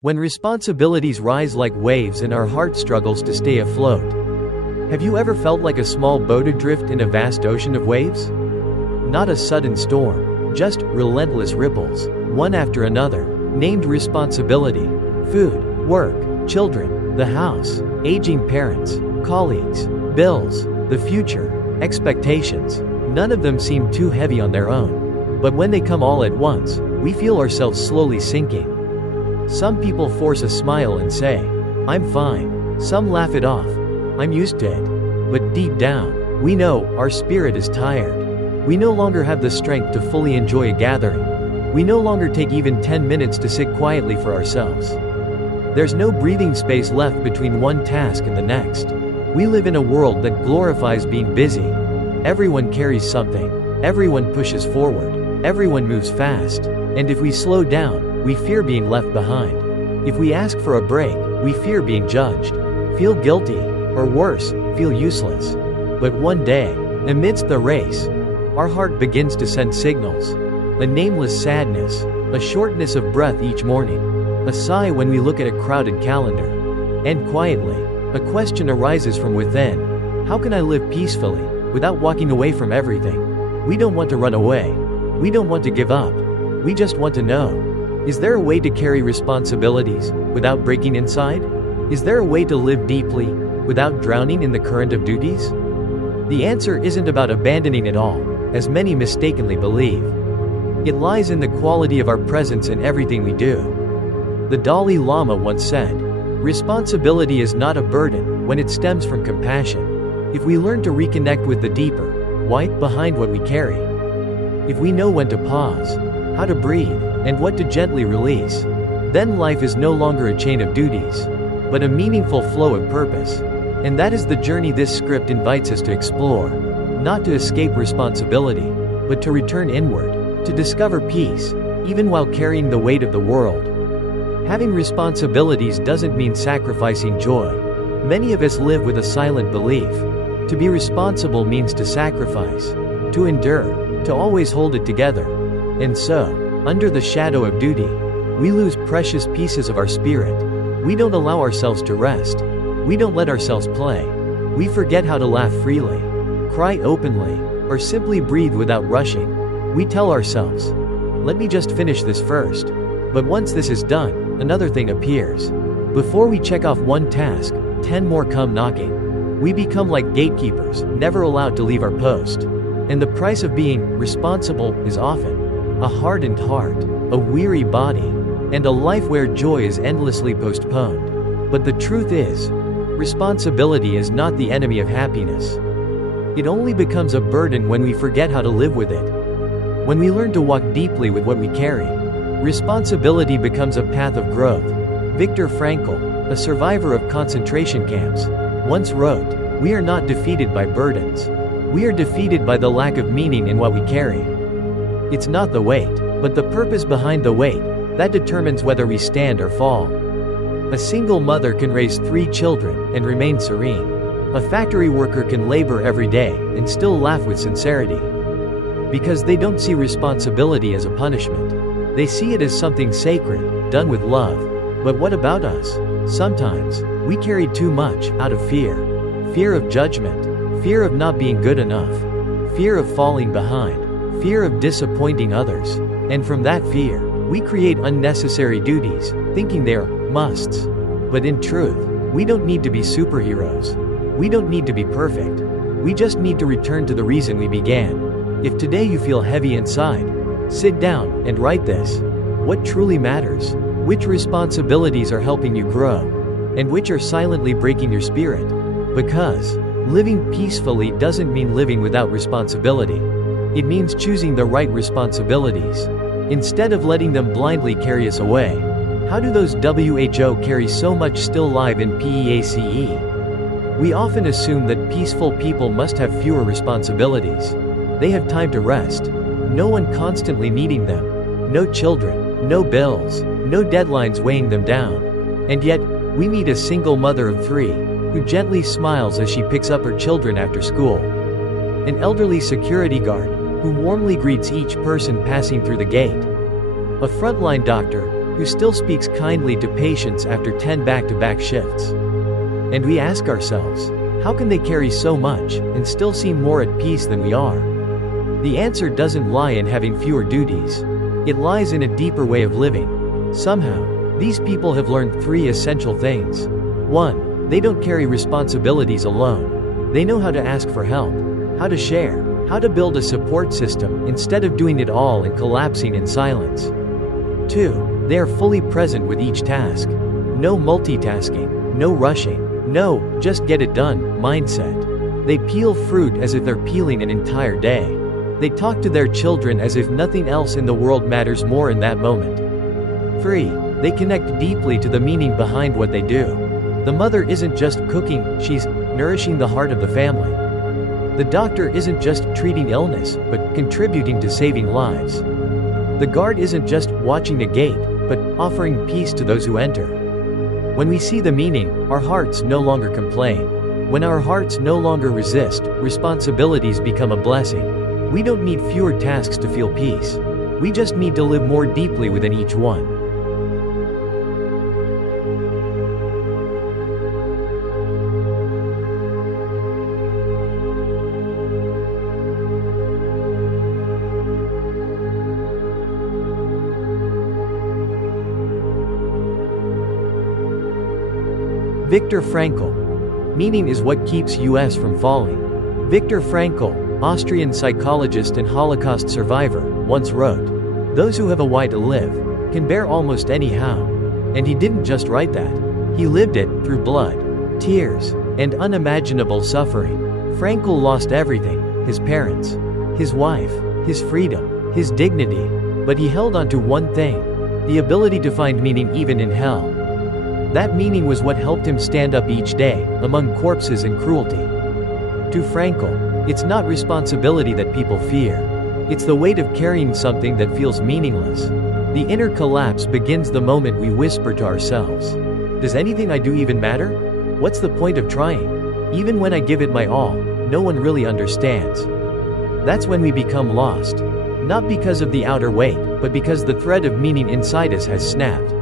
When responsibilities rise like waves and our heart struggles to stay afloat. Have you ever felt like a small boat adrift in a vast ocean of waves? Not a sudden storm, just relentless ripples, one after another, named responsibility. Food, work, children, the house, aging parents, colleagues, bills, the future, expectations. None of them seem too heavy on their own. But when they come all at once, we feel ourselves slowly sinking. Some people force a smile and say, "I'm fine." Some laugh it off. "I'm used to it." But deep down, we know our spirit is tired. We no longer have the strength to fully enjoy a gathering. We no longer take even 10 minutes to sit quietly for ourselves. There's no breathing space left between one task and the next. We live in a world that glorifies being busy. Everyone carries something. Everyone pushes forward. Everyone moves fast. And if we slow down, we fear being left behind. If we ask for a break, we fear being judged, feel guilty, or worse, feel useless. But one day, amidst the race, our heart begins to send signals. A nameless sadness, a shortness of breath each morning, a sigh when we look at a crowded calendar. And quietly, a question arises from within. How can I live peacefully, without walking away from everything? We don't want to run away. We don't want to give up. We just want to know. Is there a way to carry responsibilities, without breaking inside? Is there a way to live deeply, without drowning in the current of duties? The answer isn't about abandoning it all, as many mistakenly believe. It lies in the quality of our presence in everything we do. The Dalai Lama once said, "Responsibility is not a burden when it stems from compassion. If we learn to reconnect with the deeper, why, behind what we carry. If we know when to pause, how to breathe, and what to gently release, then life is no longer a chain of duties, but a meaningful flow of purpose." And that is the journey this script invites us to explore. Not to escape responsibility, but to return inward, to discover peace, even while carrying the weight of the world. Having responsibilities doesn't mean sacrificing joy. Many of us live with a silent belief. To be responsible means to sacrifice, to endure, to always hold it together. And so, under the shadow of duty, we lose precious pieces of our spirit. We don't allow ourselves to rest. We don't let ourselves play. We forget how to laugh freely, cry openly, or simply breathe without rushing. We tell ourselves, "Let me just finish this first." But once this is done, another thing appears. Before we check off one task, 10 more come knocking. We become like gatekeepers, never allowed to leave our post. And the price of being responsible is often a hardened heart, a weary body, and a life where joy is endlessly postponed. But the truth is, responsibility is not the enemy of happiness. It only becomes a burden when we forget how to live with it. When we learn to walk deeply with what we carry, responsibility becomes a path of growth. Viktor Frankl, a survivor of concentration camps, once wrote, "We are not defeated by burdens. We are defeated by the lack of meaning in what we carry." It's not the weight, but the purpose behind the weight, that determines whether we stand or fall. A single mother can raise 3 children and remain serene. A factory worker can labor every day and still laugh with sincerity. Because they don't see responsibility as a punishment. They see it as something sacred, done with love. But what about us? Sometimes, we carry too much, out of fear. Fear of judgment. Fear of not being good enough. Fear of falling behind. Fear of disappointing others. And from that fear, we create unnecessary duties, thinking they're musts. But in truth, we don't need to be superheroes. We don't need to be perfect. We just need to return to the reason we began. If today you feel heavy inside, sit down and write this. What truly matters? Which responsibilities are helping you grow? And which are silently breaking your spirit? Because living peacefully doesn't mean living without responsibility. It means choosing the right responsibilities, instead of letting them blindly carry us away. How do those WHO carry so much still live in PEACE? We often assume that peaceful people must have fewer responsibilities. They have time to rest. No one constantly needing them. No children, no bills, no deadlines weighing them down. And yet, we meet a single mother of 3, who gently smiles as she picks up her children after school. An elderly security guard, who warmly greets each person passing through the gate. A frontline doctor, who still speaks kindly to patients after 10 back-to-back shifts. And we ask ourselves, how can they carry so much and still seem more at peace than we are? The answer doesn't lie in having fewer duties. It lies in a deeper way of living. Somehow, these people have learned 3 essential things. 1. They don't carry responsibilities alone. They know how to ask for help, how to share, how to build a support system instead of doing it all and collapsing in silence. 2. They are fully present with each task. No multitasking, no rushing, no, just get it done mindset. They peel fruit as if they're peeling an entire day. They talk to their children as if nothing else in the world matters more in that moment. 3. They connect deeply to the meaning behind what they do. The mother isn't just cooking, she's nourishing the heart of the family. The doctor isn't just treating illness, but contributing to saving lives. The guard isn't just watching a gate, but offering peace to those who enter. When we see the meaning, our hearts no longer complain. When our hearts no longer resist, responsibilities become a blessing. We don't need fewer tasks to feel peace. We just need to live more deeply within each one. Viktor Frankl. Meaning is what keeps us from falling. Viktor Frankl, Austrian psychologist and Holocaust survivor, once wrote, "Those who have a why to live can bear almost any how." And he didn't just write that. He lived it, through blood, tears, and unimaginable suffering. Frankl lost everything: his parents, his wife, his freedom, his dignity. But he held on to one thing: the ability to find meaning even in hell. That meaning was what helped him stand up each day, among corpses and cruelty. To Frankl, it's not responsibility that people fear. It's the weight of carrying something that feels meaningless. The inner collapse begins the moment we whisper to ourselves, "Does anything I do even matter? What's the point of trying? Even when I give it my all, no one really understands." That's when we become lost. Not because of the outer weight, but because the thread of meaning inside us has snapped.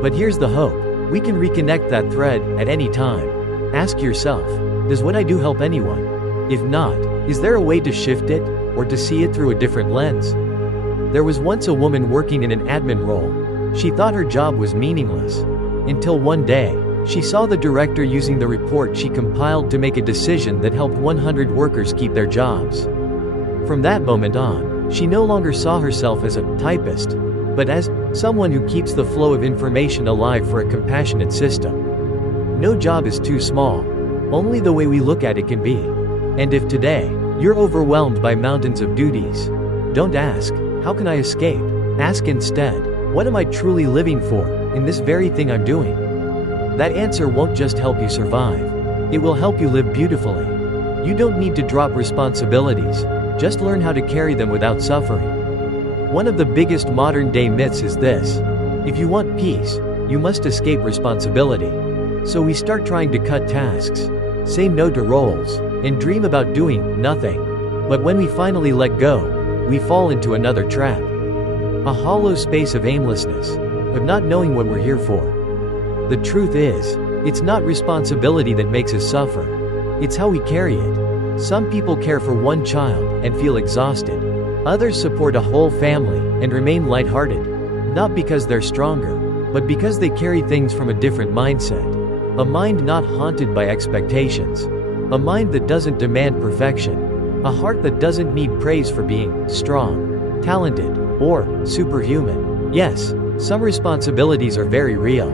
But here's the hope. We can reconnect that thread at any time. Ask yourself, does what I do help anyone? If not, is there a way to shift it, or to see it through a different lens? There was once a woman working in an admin role. She thought her job was meaningless. Until one day, she saw the director using the report she compiled to make a decision that helped 100 workers keep their jobs. From that moment on, she no longer saw herself as a typist, but as someone who keeps the flow of information alive for a compassionate system. No job is too small. Only the way we look at it can be. And if today, you're overwhelmed by mountains of duties, don't ask, how can I escape? Ask instead, what am I truly living for, in this very thing I'm doing? That answer won't just help you survive. It will help you live beautifully. You don't need to drop responsibilities, just learn how to carry them without suffering. One of the biggest modern-day myths is this: if you want peace, you must escape responsibility. So we start trying to cut tasks, say no to roles, and dream about doing nothing. But when we finally let go, we fall into another trap. A hollow space of aimlessness, of not knowing what we're here for. The truth is, it's not responsibility that makes us suffer. It's how we carry it. Some people care for one child and feel exhausted. Others support a whole family and remain lighthearted. Not because they're stronger, but because they carry things from a different mindset. A mind not haunted by expectations. A mind that doesn't demand perfection. A heart that doesn't need praise for being strong, talented, or superhuman. Yes, some responsibilities are very real.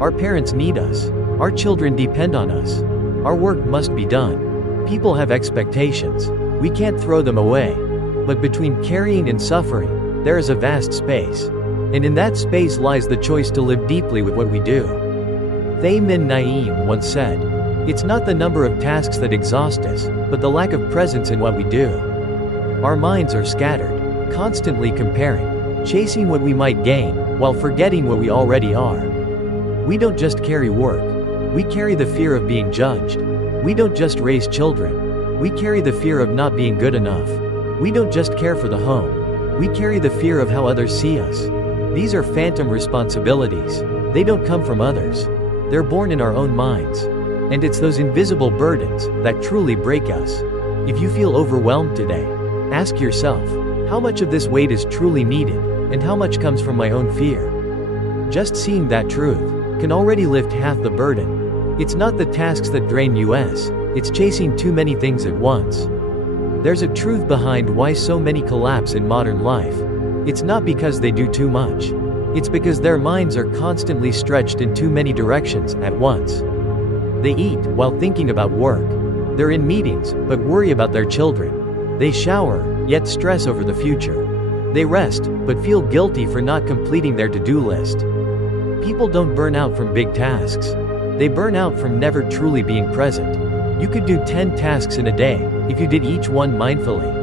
Our parents need us. Our children depend on us. Our work must be done. People have expectations. We can't throw them away. But between carrying and suffering, there is a vast space. And in that space lies the choice to live deeply with what we do. Thay Min Naeem once said, "It's not the number of tasks that exhaust us, but the lack of presence in what we do." Our minds are scattered, constantly comparing, chasing what we might gain, while forgetting what we already are. We don't just carry work. We carry the fear of being judged. We don't just raise children. We carry the fear of not being good enough. We don't just care for the home. We carry the fear of how others see us. These are phantom responsibilities. They don't come from others. They're born in our own minds. And it's those invisible burdens that truly break us. If you feel overwhelmed today, ask yourself, how much of this weight is truly needed, and how much comes from my own fear? Just seeing that truth can already lift half the burden. It's not the tasks that drain us, it's chasing too many things at once. There's a truth behind why so many collapse in modern life. It's not because they do too much. It's because their minds are constantly stretched in too many directions at once. They eat while thinking about work. They're in meetings, but worry about their children. They shower, yet stress over the future. They rest, but feel guilty for not completing their to-do list. People don't burn out from big tasks. They burn out from never truly being present. You could do 10 tasks in a day, if you did each one mindfully.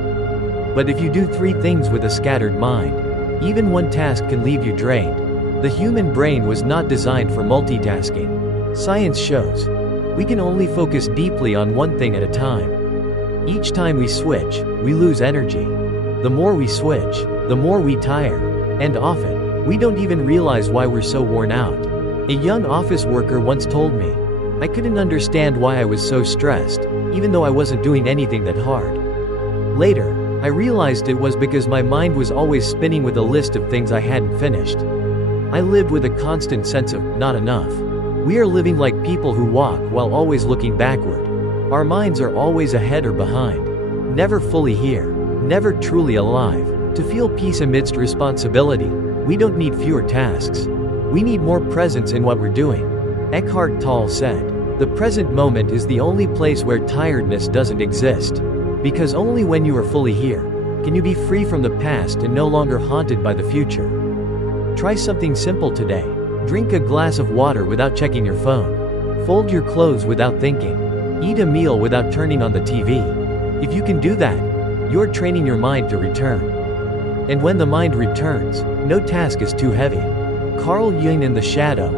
But if you do 3 things with a scattered mind, even one task can leave you drained. The human brain was not designed for multitasking. Science shows we can only focus deeply on one thing at a time. Each time we switch, we lose energy. The more we switch, the more we tire. And often, we don't even realize why we're so worn out. A young office worker once told me, I couldn't understand why I was so stressed, even though I wasn't doing anything that hard. Later, I realized it was because my mind was always spinning with a list of things I hadn't finished. I lived with a constant sense of not enough. We are living like people who walk while always looking backward. Our minds are always ahead or behind. Never fully here. Never truly alive. To feel peace amidst responsibility, we don't need fewer tasks. We need more presence in what we're doing. Eckhart Tolle said, the present moment is the only place where tiredness doesn't exist. Because only when you are fully here, can you be free from the past and no longer haunted by the future. Try something simple today. Drink a glass of water without checking your phone. Fold your clothes without thinking. Eat a meal without turning on the TV. If you can do that, you're training your mind to return. And when the mind returns, no task is too heavy. Carl Jung in The Shadow.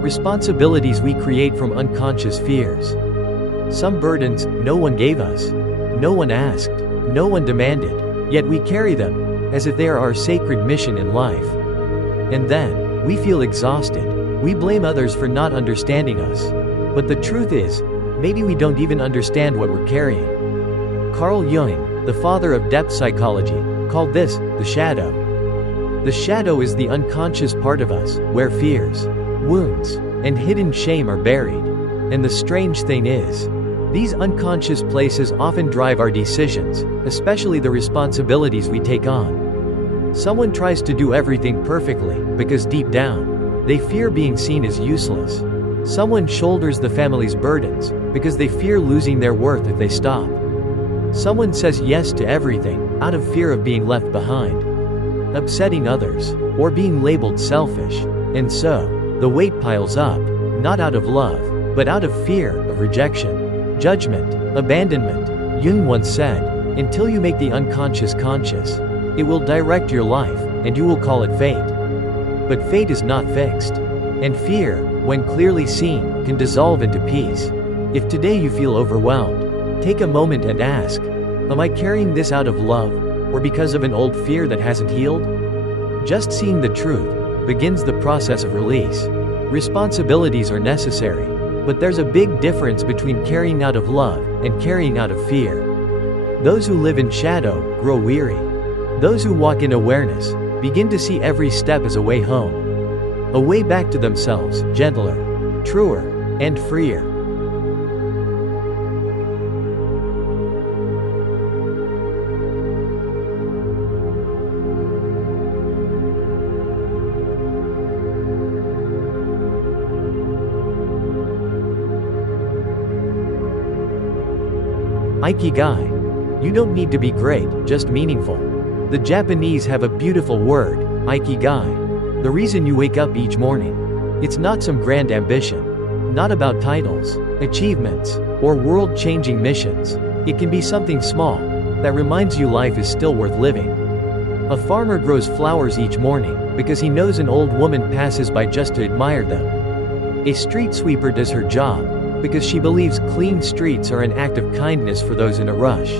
Responsibilities we create from unconscious fears. Some burdens no one gave us. No one asked. No one demanded. Yet we carry them, as if they are our sacred mission in life. And then, we feel exhausted. We blame others for not understanding us. But the truth is, maybe we don't even understand what we're carrying. Carl Jung, the father of depth psychology, called this the shadow. The shadow is the unconscious part of us, where fears, wounds, and hidden shame are buried. And the strange thing is, these unconscious places often drive our decisions, especially the responsibilities we take on. Someone tries to do everything perfectly, because deep down, they fear being seen as useless. Someone shoulders the family's burdens, because they fear losing their worth if they stop. Someone says yes to everything, out of fear of being left behind, upsetting others, or being labeled selfish. And so, the weight piles up, not out of love, but out of fear of rejection, judgment, abandonment. Jung once said, until you make the unconscious conscious, it will direct your life, and you will call it fate. But fate is not fixed. And fear, when clearly seen, can dissolve into peace. If today you feel overwhelmed, take a moment and ask, am I carrying this out of love, or because of an old fear that hasn't healed? Just seeing the truth begins the process of release. Responsibilities are necessary, but there's a big difference between carrying out of love and carrying out of fear. Those who live in shadow grow weary. Those who walk in awareness begin to see every step as a way home. A way back to themselves, gentler, truer, and freer. Ikigai. You don't need to be great, just meaningful. The Japanese have a beautiful word, ikigai. The reason you wake up each morning. It's not some grand ambition. Not about titles, achievements, or world-changing missions. It can be something small that reminds you life is still worth living. A farmer grows flowers each morning because he knows an old woman passes by just to admire them. A street sweeper does her job because she believes clean streets are an act of kindness for those in a rush.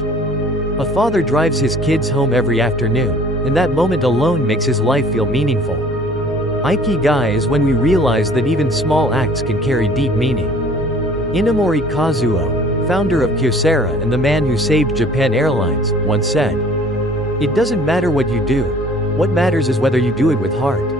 A father drives his kids home every afternoon, and that moment alone makes his life feel meaningful. Ikigai is when we realize that even small acts can carry deep meaning. Inamori Kazuo, founder of Kyocera and the man who saved Japan Airlines, once said, "It doesn't matter what you do. What matters is whether you do it with heart."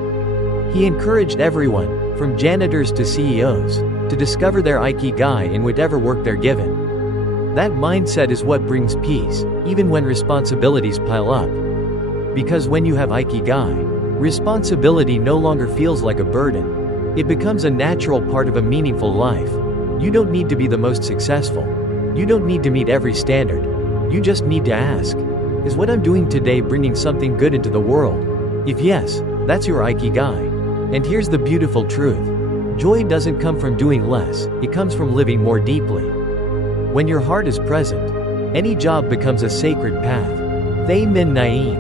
He encouraged everyone, from janitors to CEOs, to discover their Ikigai in whatever work they're given. That mindset is what brings peace, even when responsibilities pile up. Because when you have Ikigai, responsibility no longer feels like a burden. It becomes a natural part of a meaningful life. You don't need to be the most successful. You don't need to meet every standard. You just need to ask, is what I'm doing today bringing something good into the world? If yes, that's your Ikigai. And here's the beautiful truth. Joy doesn't come from doing less, it comes from living more deeply. When your heart is present, any job becomes a sacred path. Thay Min Naeem.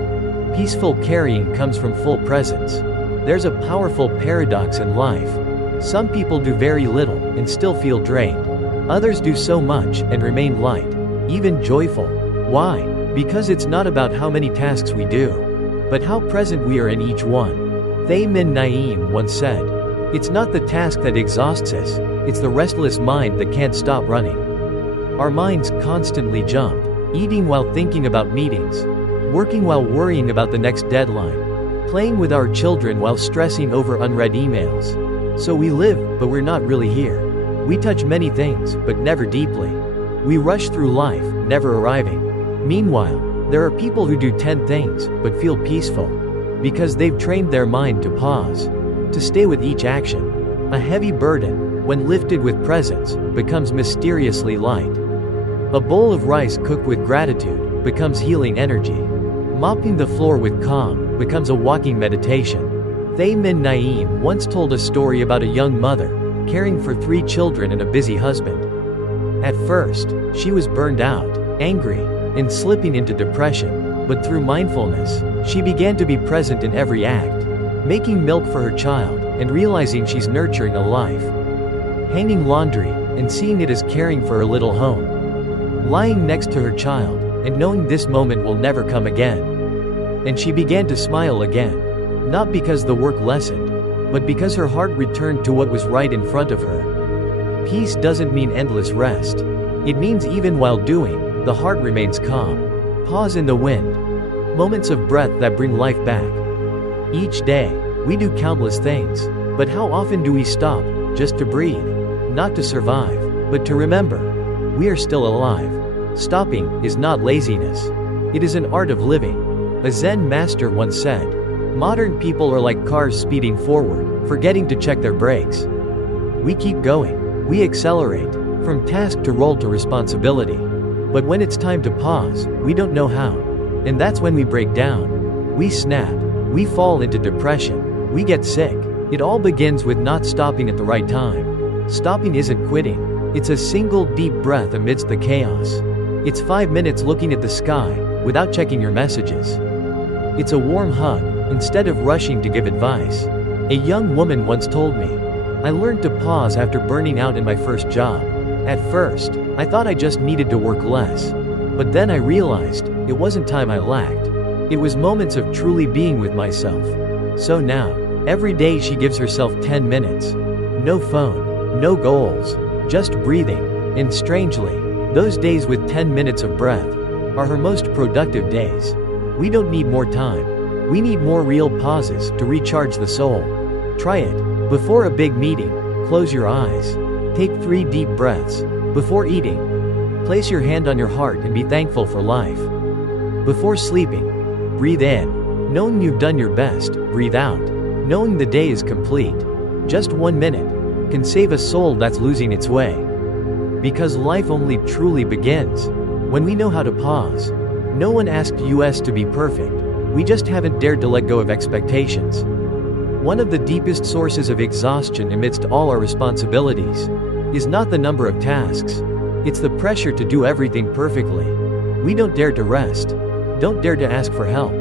Peaceful carrying comes from full presence. There's a powerful paradox in life. Some people do very little and still feel drained. Others do so much and remain light, even joyful. Why? Because it's not about how many tasks we do, but how present we are in each one. Thay Min Naeem once said, "It's not the task that exhausts us, it's the restless mind that can't stop running." Our minds constantly jump, eating while thinking about meetings, working while worrying about the next deadline, playing with our children while stressing over unread emails. So we live, but we're not really here. We touch many things, but never deeply. We rush through life, never arriving. Meanwhile, there are people who do 10 things, but feel peaceful. Because they've trained their mind to pause, to stay with each action. A heavy burden, when lifted with presence, becomes mysteriously light. A bowl of rice cooked with gratitude becomes healing energy. Mopping the floor with calm becomes a walking meditation. Thay Min Naeem once told a story about a young mother, caring for 3 children and a busy husband. At first, she was burned out, angry, and slipping into depression. But through mindfulness, she began to be present in every act, making milk for her child, and realizing she's nurturing a life. Hanging laundry, and seeing it as caring for her little home. Lying next to her child, and knowing this moment will never come again. And she began to smile again. Not because the work lessened, but because her heart returned to what was right in front of her. Peace doesn't mean endless rest. It means even while doing, the heart remains calm. Pause in the wind. Moments of breath that bring life back. Each day, we do countless things. But how often do we stop, just to breathe? Not to survive, but to remember. We are still alive. Stopping is not laziness. It is an art of living. A Zen master once said, "Modern people are like cars speeding forward, forgetting to check their brakes." We keep going. We accelerate, from task to role to responsibility. But when it's time to pause, we don't know how. And that's when we break down. We snap. We fall into depression. We get sick. It all begins with not stopping at the right time. Stopping isn't quitting. It's a single deep breath amidst the chaos. It's 5 minutes looking at the sky, without checking your messages. It's a warm hug, instead of rushing to give advice. A young woman once told me, "I learned to pause after burning out in my first job. At first, I thought I just needed to work less. But then I realized, it wasn't time I lacked. It was moments of truly being with myself." So now, every day she gives herself 10 minutes. No phone, no goals, just breathing. And strangely, those days with 10 minutes of breath are her most productive days. We don't need more time. We need more real pauses to recharge the soul. Try it. Before a big meeting, close your eyes. Take 3 deep breaths. Before eating, place your hand on your heart and be thankful for life. Before sleeping, breathe in, knowing you've done your best. Breathe out, knowing the day is complete. Just 1 minute can save a soul that's losing its way. Because life only truly begins when we know how to pause. No one asked us to be perfect. We just haven't dared to let go of expectations. One of the deepest sources of exhaustion amidst all our responsibilities is not the number of tasks. It's the pressure to do everything perfectly. We don't dare to rest. Don't dare to ask for help.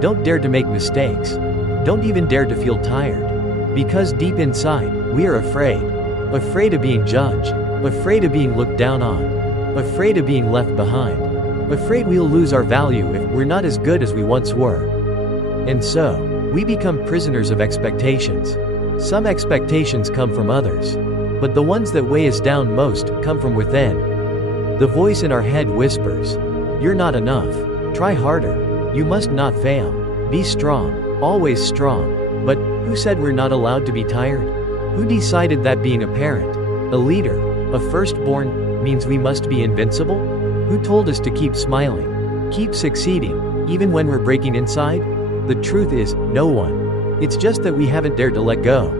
Don't dare to make mistakes. Don't even dare to feel tired. Because deep inside, we are afraid. Afraid of being judged. Afraid of being looked down on. Afraid of being left behind. Afraid we'll lose our value if we're not as good as we once were. And so, We become prisoners of expectations. Some expectations come from others, but the ones that weigh us down most come from within. The voice in our head whispers, "You're not enough. Try harder. You must not fail. Be strong, always strong." But who said we're not allowed to be tired? Who decided that being a parent, a leader, a firstborn, means we must be invincible? Who told us to keep smiling, keep succeeding, even when we're breaking inside? The truth is, no one. It's just that we haven't dared to let go.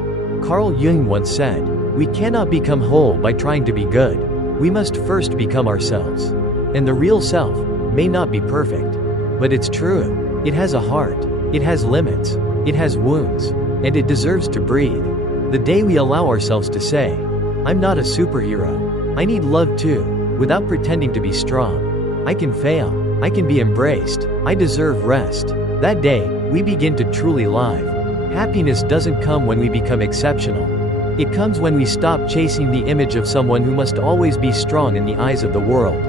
Carl Jung once said, "We cannot become whole by trying to be good. We must first become ourselves." And the real self may not be perfect, but it's true. It has a heart, it has limits, it has wounds, and it deserves to breathe. The day we allow ourselves to say, "I'm not a superhero. I need love too," without pretending to be strong. "I can fail. I can be embraced. I deserve rest." That day, we begin to truly live. Happiness doesn't come when we become exceptional. It comes when we stop chasing the image of someone who must always be strong in the eyes of the world.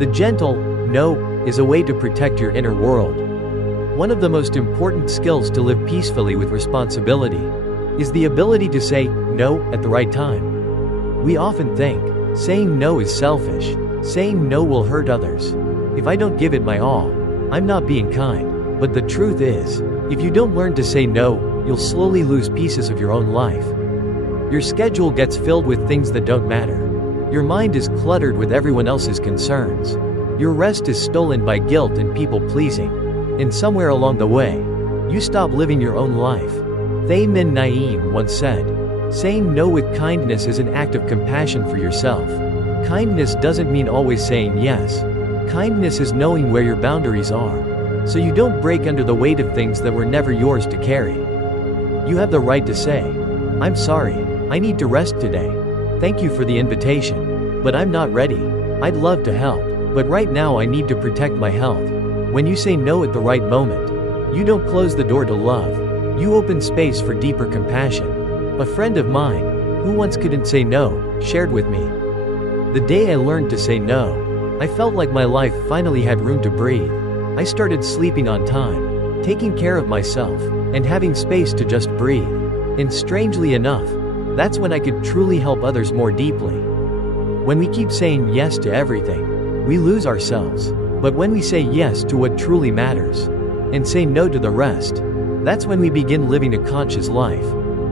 The gentle no is a way to protect your inner world. One of the most important skills to live peacefully with responsibility is the ability to say no at the right time. We often think saying no is selfish, saying no will hurt others. If I don't give it my all, I'm not being kind. But the truth is, if you don't learn to say no, you'll slowly lose pieces of your own life. Your schedule gets filled with things that don't matter. Your mind is cluttered with everyone else's concerns. Your rest is stolen by guilt and people-pleasing. And somewhere along the way, you stop living your own life. Thay Minh Naim once said, "Saying no with kindness is an act of compassion for yourself." Kindness doesn't mean always saying yes. Kindness is knowing where your boundaries are, so you don't break under the weight of things that were never yours to carry. You have the right to say, "I'm sorry, I need to rest today. Thank you for the invitation, but I'm not ready. I'd love to help, but right now I need to protect my health." When you say no at the right moment, you don't close the door to love. You open space for deeper compassion. A friend of mine, who once couldn't say no, shared with me, "The day I learned to say no, I felt like my life finally had room to breathe. I started sleeping on time, taking care of myself, and having space to just breathe. And strangely enough, that's when I could truly help others more deeply." When we keep saying yes to everything, we lose ourselves. But when we say yes to what truly matters, and say no to the rest, that's when we begin living a conscious life.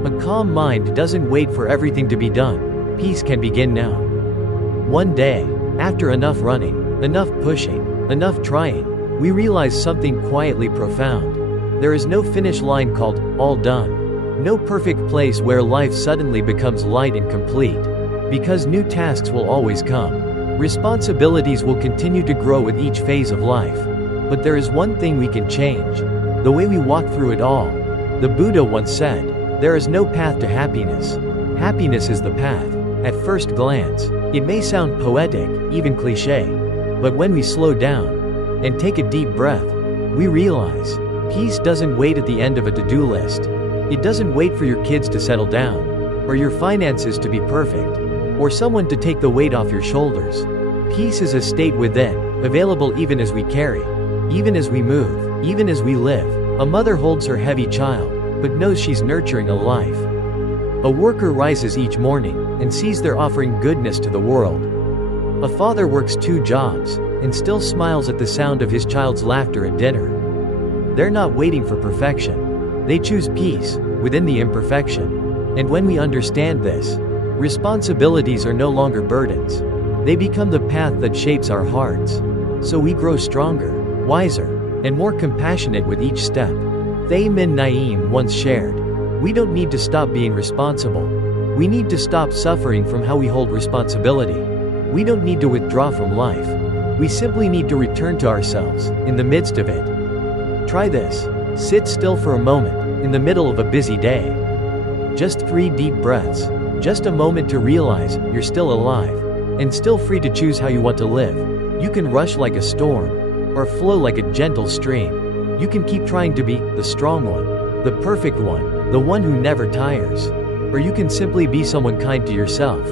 A calm mind doesn't wait for everything to be done. Peace can begin now. One day, after enough running, enough pushing, enough trying, we realize something quietly profound. There is no finish line called all done. No perfect place where life suddenly becomes light and complete. Because new tasks will always come. Responsibilities will continue to grow with each phase of life. But there is one thing we can change: the way we walk through it all. The Buddha once said, "There is no path to happiness. Happiness is the path." At first glance, it may sound poetic, even cliché. But when we slow down and take a deep breath, we realize peace doesn't wait at the end of a to-do list. It doesn't wait for your kids to settle down, or your finances to be perfect, or someone to take the weight off your shoulders. Peace is a state within, available even as we carry, even as we move, even as we live. A mother holds her heavy child, but knows she's nurturing a life. A worker rises each morning and sees they're offering goodness to the world. A father works 2 jobs and still smiles at the sound of his child's laughter at dinner. They're not waiting for perfection. They choose peace within the imperfection. And when we understand this, responsibilities are no longer burdens. They become the path that shapes our hearts. So we grow stronger, wiser, and more compassionate with each step. Thay Minh Naim once shared, "We don't need to stop being responsible. We need to stop suffering from how we hold responsibility. We don't need to withdraw from life. We simply need to return to ourselves in the midst of it." Try this. Sit still for a moment in the middle of a busy day. Just 3 deep breaths. Just a moment to realize you're still alive, and still free to choose how you want to live. You can rush like a storm, or flow like a gentle stream. You can keep trying to be the strong one, the perfect one, the one who never tires. Or you can simply be someone kind to yourself.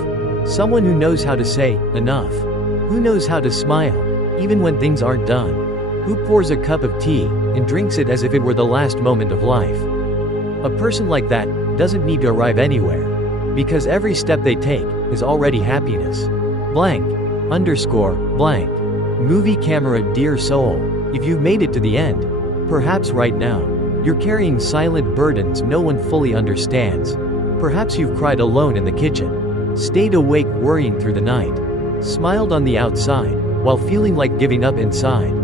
Someone who knows how to say, enough. Who knows how to smile, even when things aren't done. Who pours a cup of tea, and drinks it as if it were the last moment of life. A person like that doesn't need to arrive anywhere, because every step they take is already happiness. Blank. Underscore. Blank. Movie camera. Dear soul, if you've made it to the end, perhaps right now, you're carrying silent burdens no one fully understands. Perhaps you've cried alone in the kitchen, stayed awake worrying through the night, smiled on the outside, while feeling like giving up inside.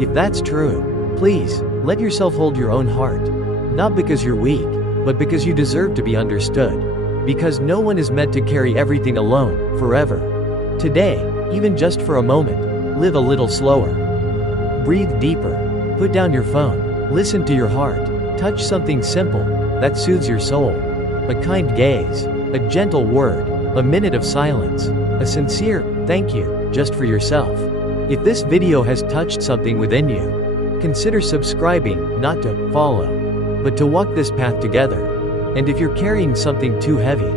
If that's true, please, let yourself hold your own heart. Not because you're weak, but because you deserve to be understood. Because no one is meant to carry everything alone, forever. Today, even just for a moment, live a little slower. Breathe deeper. Put down your phone. Listen to your heart. Touch something simple that soothes your soul. A kind gaze, a gentle word, a minute of silence, a sincere thank you, just for yourself. If this video has touched something within you, consider subscribing, not to follow, but to walk this path together. And if you're carrying something too heavy,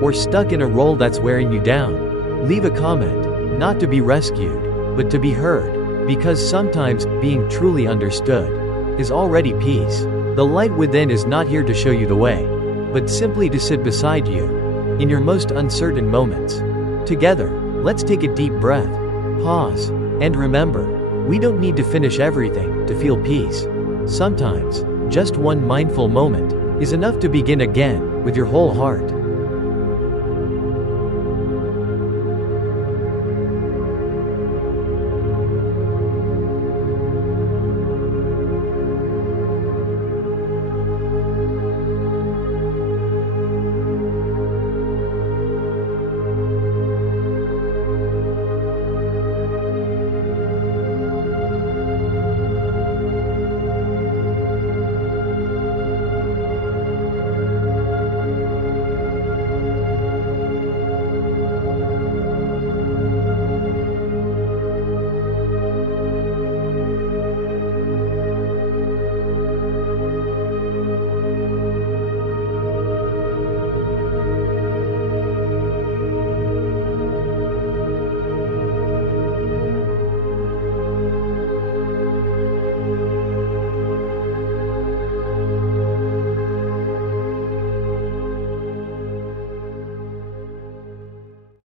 or stuck in a role that's wearing you down, leave a comment, not to be rescued, but to be heard, because sometimes being truly understood is already peace. The light within is not here to show you the way, but simply to sit beside you in your most uncertain moments. Together, let's take a deep breath, pause, and remember, we don't need to finish everything to feel peace. Sometimes, just one mindful moment is enough to begin again with your whole heart.